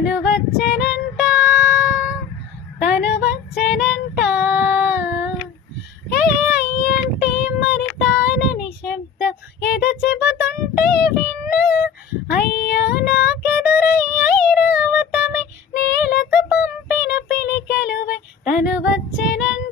తను వచ్చెనంట తను వచ్చెనంట హే అయ్యంటే మరి తానని శబ్దం ఏదో చెబుతుంటే విన్నా అయ్యో నాకెదురయ్యై రావతమే నేలకు పంపిన పిలికెలువై తను వచ్చెనంట